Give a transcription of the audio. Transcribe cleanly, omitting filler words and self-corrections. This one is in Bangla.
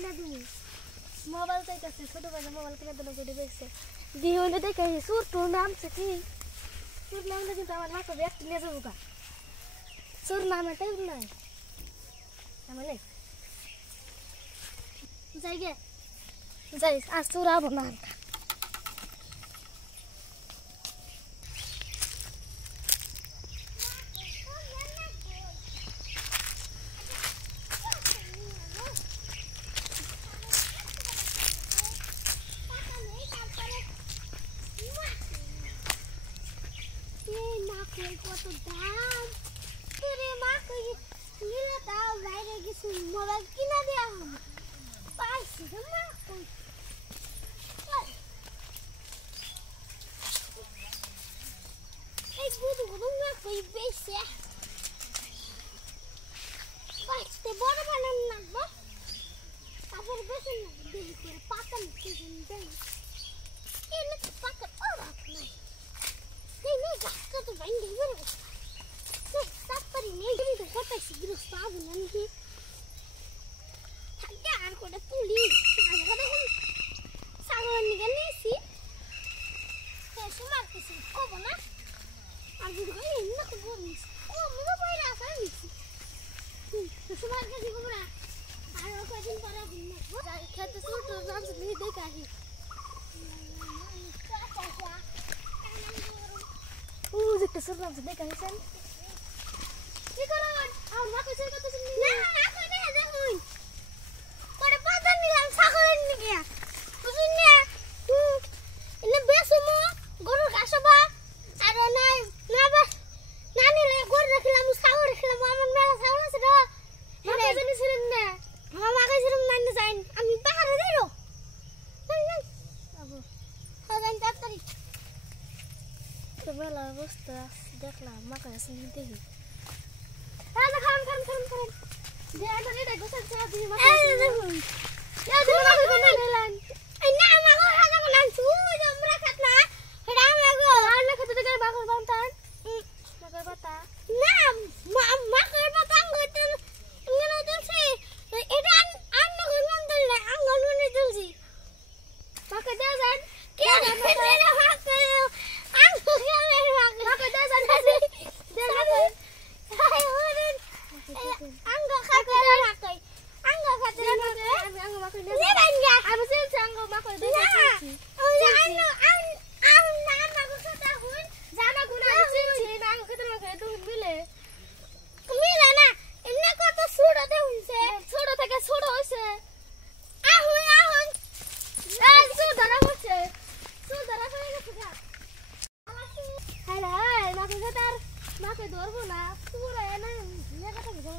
কিনা দিবি মোবাইল চাইতেছে ছোট ভাই মোবাইল কিনা দিল করে বেচছে দিয়ে হইলে দেখে সুর তোর নামছে কি সুর নামলে কিন্তু আমার মাকে ব্যাগ নিয়ে যাবো কা সুর নামে তাই নাই আমলে যাই গে যাই আজ সুর আবো না কত দাম তোরে মা কই নিলে দাও বাইরে কিছু মোবাইল কিনা দেয়া হবে পাইছি না কই এই বুড়ো বুড়ো না কই বেশে পাইতে বড় বানান না গো তারপরে বেশে না দেখি করে পাতা নিতে দেন এনে তো পাতা অভাব নাই नहीं गाता तो भाई नहीं बरं तो सापरी नहीं तुम्ही तो कोटा सिग्रो साब नंदी थक्या आर कोटा पुलिस आगदा हम सागवन निगने सी कैसे मारते सी को बना आज गई इन्ना को बोलिस ओ मुझे पहिला आसानी तो सुमार के दिगो बरा आर को दिन परा दिन ना खेत सुट राम से नहीं देखा ही Kita suruh langsung deh kan sen. Ini kalau aku sih kata sini. Nah, aku deh ada hun. Pada pada nih lang sakulan nih ya. Maksudnya, ini biasa semua. Guru kasih bah. Ada naik, napa? Nani lagi guru dah kilamu sakur, kilamu aman malah sakur sudah. Maka sini sirin deh. Maka sirin nani zain. Ami bahar deh lo. Nani. Abu. Hagan tak tadi. Coba lah bos terus sejak lama kayak sini deh. Anak kan. Dia ada ni dah gosok saya di mana? Ya di mana jalan? Ini anak aku anak nancu jam berangkat lah. Hedang aku. Anak itu dekat bakal bantan. Bakal bata. Nah, bakal batang gitu. Ini tu sih. Ini anak aku nonton lah. Anggal mana tu sih? Bakal jalan. Kya jalan bakal. Anggal Maka dasan hadi. Angga khatira makai. Angga khatira makai. Angga makai. Ni banja. Abis itu angga makai. Oh ya anu aku ketahuan. Jangan guna sih. Angga khatira makai itu mile. Mile na. Ini kata sudah deh unse. Sudah tak sudah unse. Ahun. Sudah lah unse. Sudah lah unse. Hai, makai setar, makai dorbo na, pura ya na, dia kata gitu.